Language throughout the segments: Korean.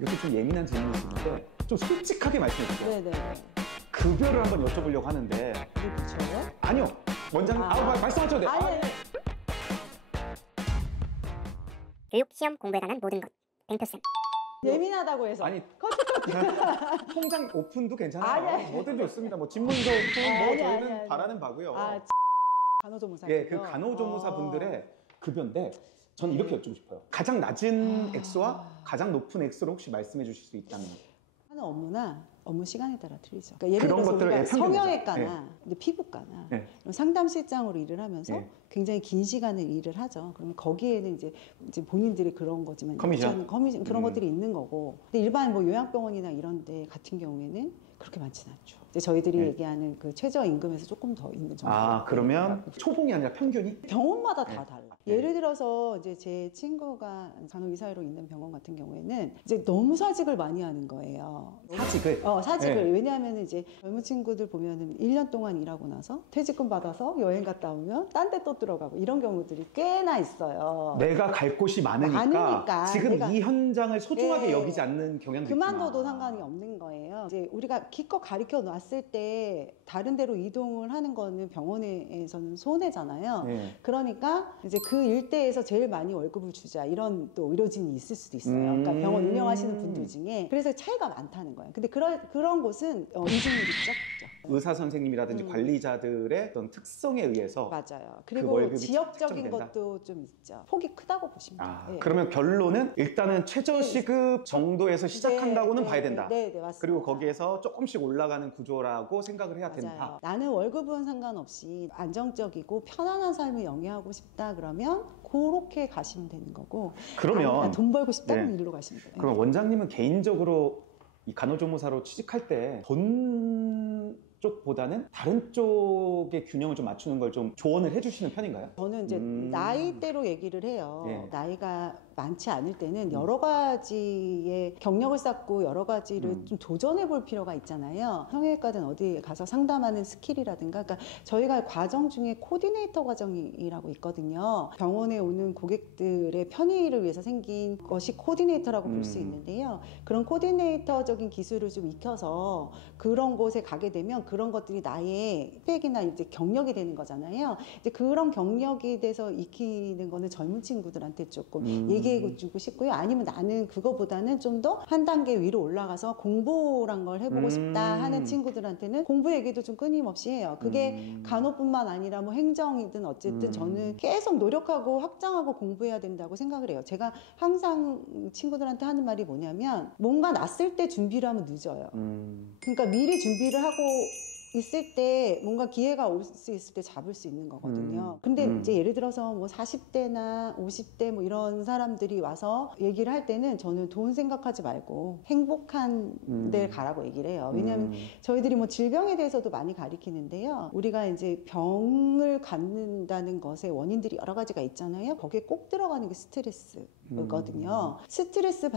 이것도 좀 예민한 질문인데 좀 솔직하게 말씀해 주세요. 네네. 급여를 한번 여쭤보려고 하는데. 이게 붙여요? 아니요. 원장님, 말씀하셔도 돼요. 아니. 교육 시험 공부에 관한 모든 것. 뱅크쌤. 예민하다고 해서. 아니, 통장 오픈도 괜찮아요. 아니. 뭐든 좋습니다. 뭐 집문서 오픈, 뭐 아니, 저희는 아니. 바라는 바고요. 간호조무사. 예, 그 간호조무사 분들의 급여인데 전 이렇게 여쭙고 싶어요. 가장 낮은 액수와 가장 높은 액수를 혹시 말씀해 주실 수 있다면. 하는 업무나 업무 시간에 따라 틀리죠. 그러니까 예를 그런 들어서 것들을 우리가 평균이죠. 성형외과나 이제 피부과나 네. 이런 상담실장으로 일을 하면서 네. 굉장히 긴 시간을 일을 하죠. 그러면 거기에는 이제 본인들이 그런 거지만 커미션 그런 것들이 있는 거고. 근데 일반 뭐 요양병원이나 이런 데 같은 경우에는 그렇게 많지는 않죠. 이제 저희들이 네. 얘기하는 그 최저임금에서 조금 더 있는 정도. 그러면 초봉이 아니라 평균이? 병원마다 다 네. 달라. 네. 예를 들어서 이제 제 친구가 간호의사로 있는 병원 같은 경우에는 이제 너무 사직을 많이 하는 거예요. 사직을? 사직을. 네. 왜냐하면 이제 젊은 친구들 보면은 1년 동안 일하고 나서 퇴직금 받아서 여행 갔다 오면 딴 데 또 들어가고 이런 경우들이 꽤나 있어요. 내가 갈 곳이 많으니까 지금 내가 이 현장을 소중하게 네. 여기지 않는 경향도 있구나. 그만둬도 상관이 없는 거예요. 이제 우리가 기껏 가르쳐 놨을 때 다른 데로 이동을 하는 거는 병원에서는 손해잖아요. 네. 그러니까 이제 그 일대에서 제일 많이 월급을 주자 이런 또 의료진이 있을 수도 있어요. 그러니까 병원 운영하시는 분들 중에 그래서 차이가 많다는 거예요. 근데 그런 곳은 이중률이 적죠. 의사 선생님이라든지 관리자들의 어떤 특성에 의해서 맞아요. 그 그리고 월급이 지역적인 책정된다? 것도 좀 있죠. 폭이 크다고 보시면 돼요. 예. 그러면 결론은 일단은 최저시급 정도에서 시작한다고는 봐야 된다. 네, 맞습니다. 그리고 거기에서 조금씩 올라가는 구조라고 생각을 해야 맞아요. 된다. 나는 월급은 상관없이 안정적이고 편안한 삶을 영위하고 싶다 그러면 그렇게 가시면 되는 거고. 그러면 돈 벌고 싶다면 네. 일로 가시면 돼요. 그럼 원장님은 개인적으로 이 간호조무사로 취직할 때 돈 쪽보다는 다른 쪽의 균형을 좀 맞추는 걸 좀 조언을 해주시는 편인가요? 저는 이제 나이대로 얘기를 해요. 예. 나이가 많지 않을 때는 여러 가지의 경력을 쌓고 여러 가지를 좀 도전해 볼 필요가 있잖아요. 성형외과든 어디 가서 상담하는 스킬이라든가. 그러니까 저희가 과정 중에 코디네이터 과정이라고 있거든요. 병원에 오는 고객들의 편의를 위해서 생긴 것이 코디네이터라고 볼 수 있는데요. 그런 코디네이터적인 기술을 좀 익혀서 그런 곳에 가게 되면 그런 것들이 나의 스펙이나 이제 경력이 되는 거잖아요. 이제 그런 경력에 대해서 익히는 거는 젊은 친구들한테 조금 얘기해주고 싶고요. 아니면 나는 그거보다는 좀 더 한 단계 위로 올라가서 공부란 걸 해보고 싶다 하는 친구들한테는 공부 얘기도 좀 끊임없이 해요. 그게 간호뿐만 아니라 뭐 행정이든 어쨌든 저는 계속 노력하고 확장하고 공부해야 된다고 생각을 해요. 제가 항상 친구들한테 하는 말이 뭐냐면 뭔가 났을 때 준비를 하면 늦어요. 그러니까 미리 준비를 하고 있을 때 뭔가 기회가 올 수 있을 때 잡을 수 있는 거거든요. 근데 이제 예를 들어서 뭐 40대나 50대 뭐 이런 사람들이 와서 얘기를 할 때는 저는 돈 생각하지 말고 행복한 데를 가라고 얘기를 해요. 왜냐하면 저희들이 뭐 질병에 대해서도 많이 가리키는데요. 우리가 이제 병을 갖는다는 것의 원인들이 여러 가지가 있잖아요. 거기에 꼭 들어가는 게 스트레스거든요. 스트레스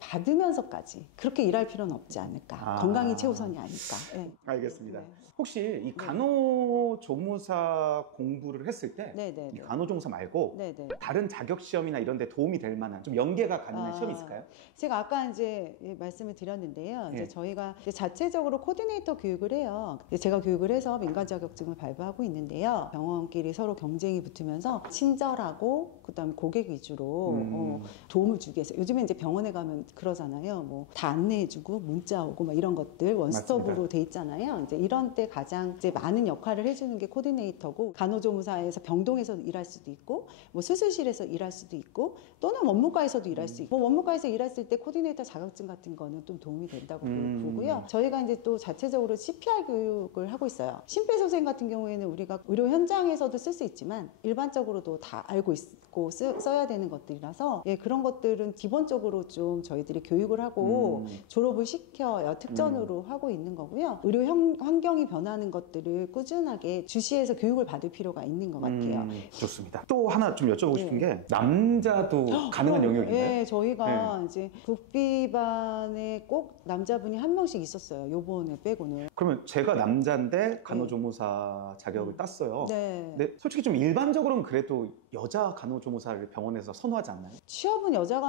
받으면서까지 그렇게 일할 필요는 없지 않을까. 건강이 최우선이 아닐까. 네. 알겠습니다. 네. 혹시 이 간호조무사 공부를 했을 때 네. 이 간호조무사 말고 네. 다른 자격시험이나 이런 데 도움이 될 만한 좀 연계가 가능한 시험이 있을까요? 제가 아까 이제 말씀을 드렸는데요. 네. 이제 저희가 이제 자체적으로 코디네이터 교육을 해요. 제가 교육을 해서 민간 자격증을 발부하고 있는데요. 병원끼리 서로 경쟁이 붙으면서 친절하고 그다음에 고객 위주로 도움을 주기 위해서 요즘에 이제 병원에 가면 그러잖아요. 뭐 다 안내해주고 문자 오고 막 이런 것들 원스톱으로 돼 있잖아요. 이제 이런 때 가장 이제 많은 역할을 해주는 게 코디네이터고 간호조무사에서 병동에서 일할 수도 있고 뭐 수술실에서 일할 수도 있고 또는 원무과에서도 일할 수 있고 뭐 원무과에서 일했을 때 코디네이터 자격증 같은 거는 좀 도움이 된다고 보고요. 저희가 이제 또 자체적으로 CPR 교육을 하고 있어요. 심폐소생 같은 경우에는 우리가 의료 현장에서도 쓸 수 있지만 일반적으로도 다 알고 있고 써야 되는 것들이라서 그런 것들은 기본적으로 좀 저희들이 교육을 하고 졸업을 시켜요. 특전으로 하고 있는 거고요. 의료 환경이 변하는 것들을 꾸준하게 주시해서 교육을 받을 필요가 있는 것 같아요. 좋습니다. 또 하나 좀 여쭤보고 네. 싶은 게 남자도 가능한 영역인가요? 네, 저희가 이제 국비반에 꼭 남자분이 한 명씩 있었어요. 요번에 빼고는. 그러면 제가 남자인데 간호조무사 자격을 땄어요. 네. 근데 솔직히 좀 일반적으로는 그래도 여자 간호조무사를 병원에서 선호하지 않나요? 취업은 여자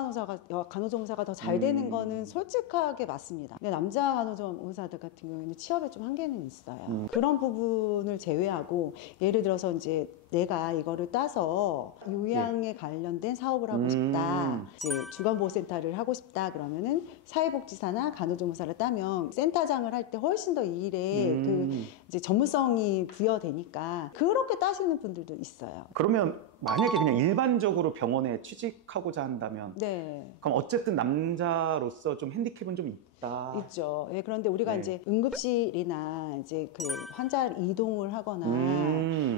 간호조무사가 더 잘 되는 거는 솔직하게 맞습니다. 근데 남자 간호조무사들 같은 경우에는 취업에 좀 한계는 있어요. 그런 부분을 제외하고 예를 들어서 이제 내가 이거를 따서 요양에 관련된 사업을 하고 싶다. 이제 주간보호센터를 하고 싶다. 그러면은 사회복지사나 간호조무사를 따면 센터장을 할 때 훨씬 더 이 일에 그 이제 전문성이 부여되니까 그렇게 따시는 분들도 있어요. 그러면 만약에 그냥 일반적으로 병원에 취직하고자 한다면 네. 그럼 어쨌든 남자로서 좀 핸디캡은 좀 있다. 있죠. 예, 그런데 우리가 네. 이제 응급실이나 이제 그 환자를 이동을 하거나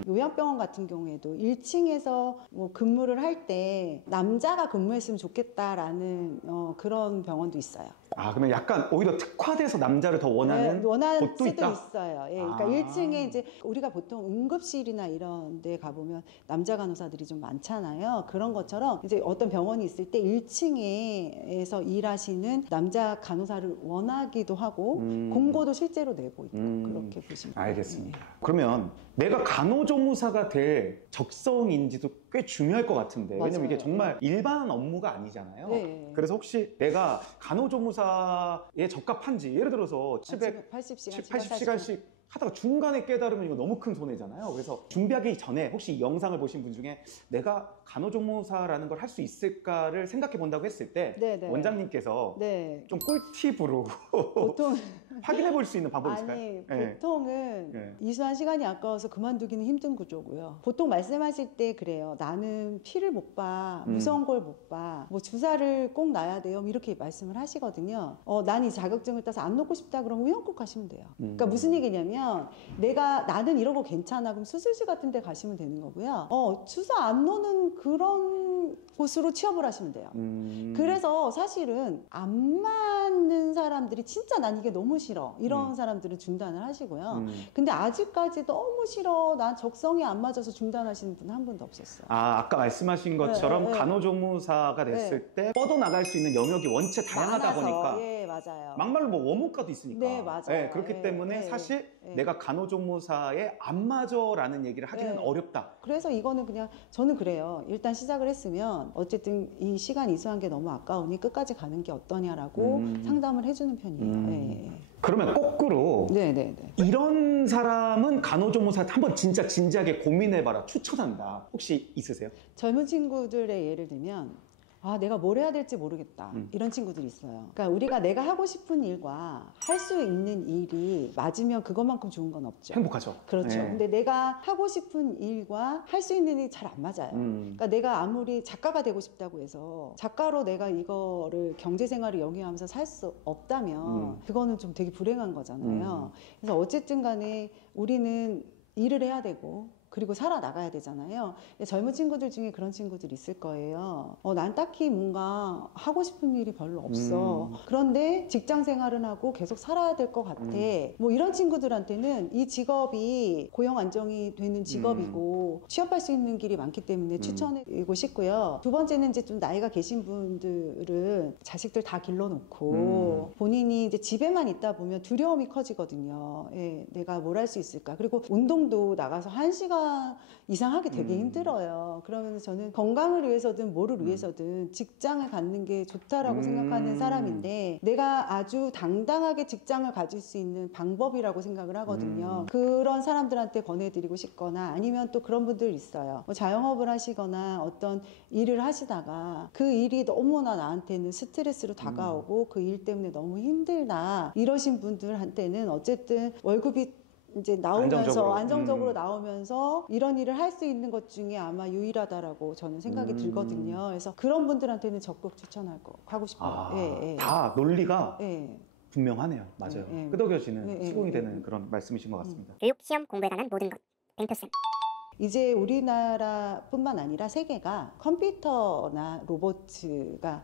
요양병원 같은 경우에도 1층에서 뭐 근무를 할 때 남자가 근무했으면 좋겠다라는 그런 병원도 있어요. 아, 그러면 약간 오히려 특화돼서 남자를 더 원하는 원하는 곳도 수도 있다? 있어요. 예, 그러니까 아. 1층에 이제 우리가 보통 응급실이나 이런 데 가보면 남자 간호사들이 좀 많잖아요. 그런 것처럼 이제 어떤 병원이 있을 때 1층에서 일하시는 남자 간호사를 원하기도 하고 공고도 실제로 내고 있고 그렇게 보시면 돼요. 알겠습니다. 그러면 내가 간호조무사가 될 적성인지도 꽤 중요할 것 같은데 맞아요. 왜냐면 이게 정말 일반 업무가 아니잖아요. 네. 그래서 혹시 내가 간호조무사에 적합한지 예를 들어서 80시간, 80시간씩 하다가 중간에 깨달으면 이거 너무 큰 손해잖아요. 그래서 준비하기 전에 혹시 이 영상을 보신 분 중에 내가 간호조무사라는 걸 할 수 있을까를 생각해 본다고 했을 때 네네. 원장님께서 네. 좀 꿀팁으로 보통 확인해 볼 수 있는 방법이 있을까요? 아니 네. 보통은 네. 이수한 시간이 아까워서 그만두기는 힘든 구조고요. 보통 말씀하실 때 그래요. 나는 피를 못 봐, 무서운 걸 못 봐, 뭐 주사를 꼭 놔야 돼요. 이렇게 말씀을 하시거든요. 난 이 자격증을 따서 안 놓고 싶다 그러면 의원국 가시면 돼요. 그러니까 무슨 얘기냐면 나는 이러고 괜찮아. 그럼 수술실 같은 데 가시면 되는 거고요. 주사 안 놓는 그런 곳으로 취업을 하시면 돼요. 그래서 사실은 안 맞는 사람들이 진짜 난 이게 너무 싫어 이런 사람들은 중단을 하시고요. 근데 아직까지 너무 싫어 난 적성이 안 맞아서 중단하시는 분 한 분도 없었어요. 아까 말씀하신 것처럼 네. 간호조무사가 됐을 때 뻗어나갈 수 있는 영역이 원체 다양하다 많아서, 보니까 예, 맞아요. 막말로 뭐 원무과도 있으니까 네, 맞아요. 그렇기 예, 때문에 예, 사실 예. 내가 간호조무사에 안 맞아라는 얘기를 하기는 예. 어렵다. 그래서 이거는 그냥 저는 그래요. 일단 시작을 했으면 어쨌든 이 시간 이수한 게 너무 아까우니 끝까지 가는 게 어떠냐라고 상담을 해주는 편이에요. 예. 그러면 거꾸로 네네네. 이런 사람은 간호조무사 한번 진짜 진지하게 고민해봐라 추천한다. 혹시 있으세요? 젊은 친구들의 예를 들면 내가 뭘 해야 될지 모르겠다. 이런 친구들이 있어요. 그러니까 우리가 내가 하고 싶은 일과 할 수 있는 일이 맞으면 그것만큼 좋은 건 없죠. 행복하죠. 그렇죠. 네. 근데 내가 하고 싶은 일과 할 수 있는 일이 잘 안 맞아요. 그러니까 내가 아무리 작가가 되고 싶다고 해서 작가로 내가 이거를 경제생활을 영위하면서 살 수 없다면 그거는 좀 되게 불행한 거잖아요. 그래서 어쨌든 간에 우리는 일을 해야 되고 그리고 살아나가야 되잖아요. 젊은 친구들 중에 그런 친구들 있을 거예요. 난 딱히 뭔가 하고 싶은 일이 별로 없어. 그런데 직장 생활은 하고 계속 살아야 될 것 같아. 뭐 이런 친구들한테는 이 직업이 고용 안정이 되는 직업이고 취업할 수 있는 길이 많기 때문에 추천해드리고 싶고요. 두 번째는 이제 좀 나이가 계신 분들은 자식들 다 길러놓고 본인이 이제 집에만 있다 보면 두려움이 커지거든요. 예, 내가 뭘 할 수 있을까. 그리고 운동도 나가서 1시간 이상 하기 되게 힘들어요. 그러면 저는 건강을 위해서든 뭐를 위해서든 직장을 갖는 게 좋다라고 생각하는 사람인데 내가 아주 당당하게 직장을 가질 수 있는 방법이라고 생각을 하거든요. 그런 사람들한테 권해드리고 싶거나 아니면 또 그런 분들 있어요. 뭐 자영업을 하시거나 어떤 일을 하시다가 그 일이 너무나 나한테는 스트레스로 다가오고 그 일 때문에 너무 힘들다 이러신 분들한테는 어쨌든 월급이 이제 나오면서 안정적으로 나오면서 이런 일을 할 수 있는 것 중에 아마 유일하다라고 저는 생각이 들거든요. 그래서 그런 분들한테는 적극 하고 싶어요. 다 논리가 예. 분명하네요. 맞아요. 예. 끄덕여지는 시공이 되는 그런 말씀이신 것 같습니다. 교육, 시험, 공부에 관한 모든 것. 뱅크쌤. 이제 우리나라뿐만 아니라 세계가 컴퓨터나 로봇가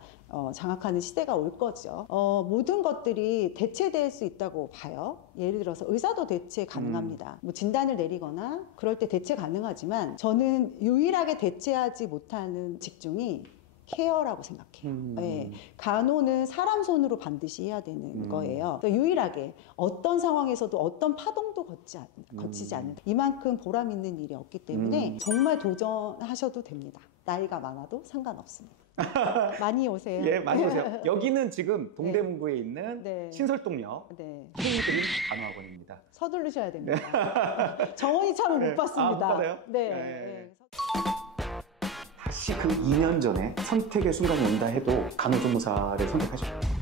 장악하는 시대가 올 거죠. 모든 것들이 대체될 수 있다고 봐요. 예를 들어서 의사도 대체 가능합니다. 뭐 진단을 내리거나 그럴 때 대체 가능하지만 저는 유일하게 대체하지 못하는 직종이 케어라고 생각해요. 네. 간호는 사람 손으로 반드시 해야 되는 거예요. 그러니까 유일하게 어떤 상황에서도 어떤 파동도 거치지 않는 이만큼 보람 있는 일이 없기 때문에 정말 도전하셔도 됩니다. 나이가 많아도 상관없습니다. 많이 오세요. 예, 많이 오세요. 여기는 지금 동대문구에 있는 네. 신설동역 네. 프리드림 간호학원입니다. 서두르셔야 됩니다. 정원이 참을 못 봤습니다. 못 받아요? 네. 네. 네. 다시 그 2년 전에 선택의 순간이 온다 해도 간호조무사를 선택하셨어요.